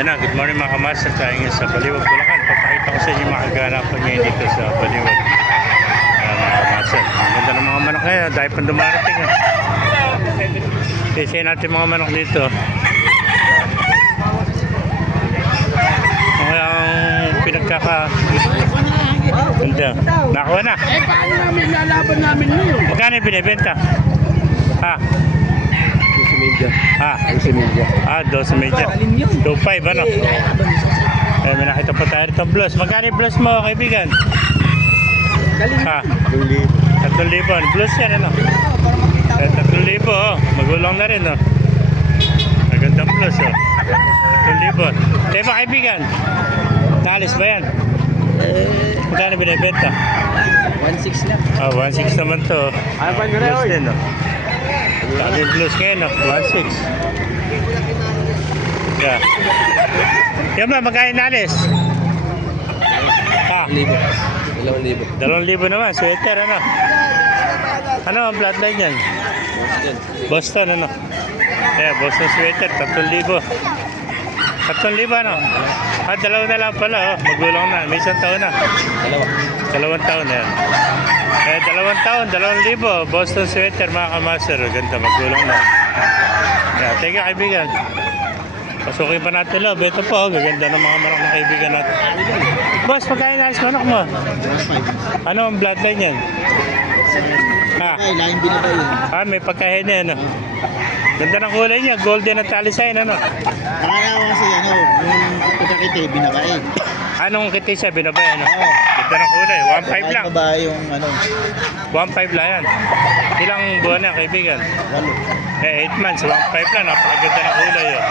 Ayan na, good morning mga kamaster. Tayo ngayon sa Baliwag, Bulacan. Papakita ko sa inyo mga kaganapan ngayon dito sa Baliwag. Ayan mga kamaster. Ang ganda ng mga manok ngayon dahil pang dumarating. Kasi natin mga manok dito. Ang pinagkaka... Ganda. Nakuha na. Eh, paano namin lalaban namin ngayon? Magkano yung binibenta? Ha? 12 media. Ha? 12 media. 12 media. 2.5 ano? Eh, may nakita pa tayo rito blues. Magkano yung blues mo, kaibigan? Ha? 3,000. Blues yan ano? 3,000 oh. Magulang na rin oh. Magandang blues oh. 3,000. Diba kaibigan? Naalis ba yan? Magkano binibenta? 1.6 lang. 1.6 naman to. Ano pa yun? Blues din oh. Dami blues ngayon oh. 1.6. Yeah. Yan ba, magkano naalis? Ha? 2,000. 2,000 naman, sweater ano? Ano ang bloodline yan? Boston ano? Yeah, Boston sweater, 3,000. 3,000 ano? Dalawa na lang pala oh. Magulang na, may isang taon na. Dalawang taon yan. Eh, 2 taon, 2,000. Boston sweater mga kamaster. Ganda, magulang na. Yeah, teka kaibigan. Pasukin pa natin loob. Ito po, oh, gaganda ng mga manok na kaibigan natin. Boss, pagkain na ayos manok mo? Ano ang bloodline yan? Ha? Ay, laing binabay yun. May pagkain na yan. Oh. Ganda ng kulay niya. Golden at talisayin. Ano? Nakalawa kasi ano, yung pagkakita, binabay. Anong kiti siya? Binabay. Ano? Oo. Ganda ng kulay. 1.5 lang. Babae yung ano, 1.5 lang yan. Ilang buwan na kaibigan? 8. 8 months. 1.5 lang. Napakaganda ng kulay. Oh.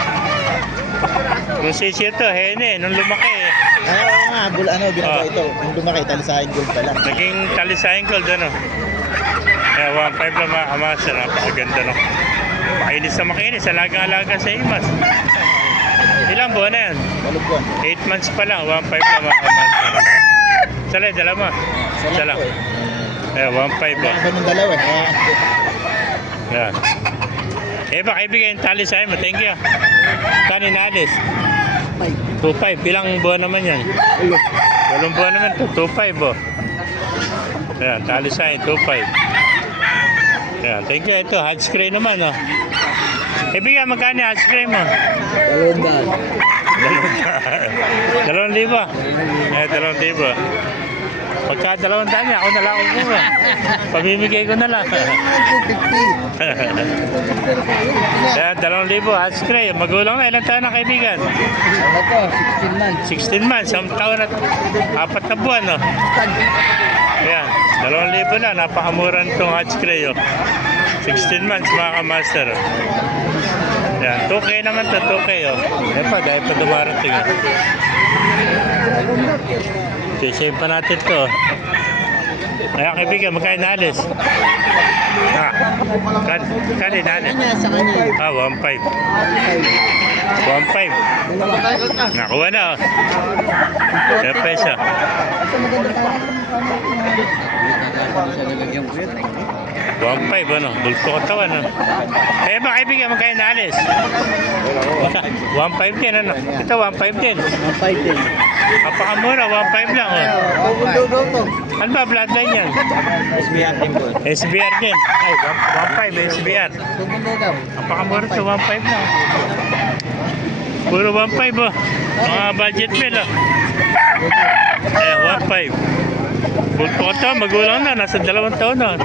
Kung sisi ito, hene. Nung lumaki eh. Ay, oo nga, binabay ito. Yung lumaki, talisahin gold pala. Naging talisahin gold ano. Kaya 1.5 lang mga kamaster. Napakaganda no. Makinis na makinis. Alaga-alaga sa imas. Ilang buwan na yan? 8 buwan. 8 months pa lang. 1.5 lang mga kamaster. Salay, dala mo. Sala. po eh. Kaya 1.5 Wala lang. ka ba ng dalawa? Kaya, Yan. Eh baka ibigay yung talisahin mo. Thank you. Kanin alis? 2.5. Ilang buwan naman yan? 8 buwan naman to. 2.5 oh. Ayan, talisahin. 2.5. Ayan, thank you. Ito, hot screen naman oh. Ibigay, magkano yung hot screen mo? 2,000. 2,000. Eh, 2,000. Pagka 200 niya, ako na lang ako mo. Pamimigay ko na lang. Ayan, 2,000 hot screen. Magulang na. Ilang taon na kaibigan? ano to, 16 months. 16 months. 1 taon at 4 na buwan no? Ayan, 2,000 na. Napakamura nitong hot screen oh. 16 months mga kamaster. Ayan, 2K naman to, 2K oh. Ayan pa, dahil pa dumarating oh. Sisave pa natin to. Ayan kaibigan, magkain na alis? Kanin na alis? Kanya sa kanya. 1.5. 1.5. Nakuha na oh. Ayan peso. 1.5 ano? Bulto katawan ano? Eh ba kaibigan, magkain na alis? 1.5 din ano? Ito 1.5 din. 1.5 din. Napakamura, 1.5 lang oh. to. Ano ba bloodline yan? SBR din po. SBR din. Ay, 1.5 SBR. Tumundo daw. Napakamura to, 1.5 lang. Puro 1.5 oh. Mga budget meal oh. Eh, 1.5. Bulto ko to, magulang na, nasa 2 taon na.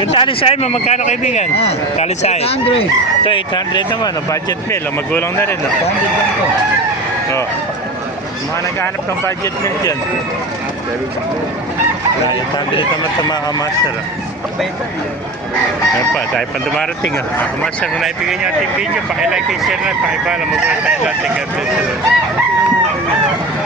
Yung talisahin mo, magkano kaibigan? Talisahin. 800. Ito, 800 naman, oh. Budget meal, oh. Magulang na rin oh. 100 lang po. Oh. Mga naghahanap ng budget meal dyan. Dahil 800 naman ito mga kamaster oh. Ayan pa, dahil pa dumarating ah. Mga kamaster, kung naibigay nyo ating video, pakilike and share na, pakipala, mag-uwi tayo lahat. God bless you.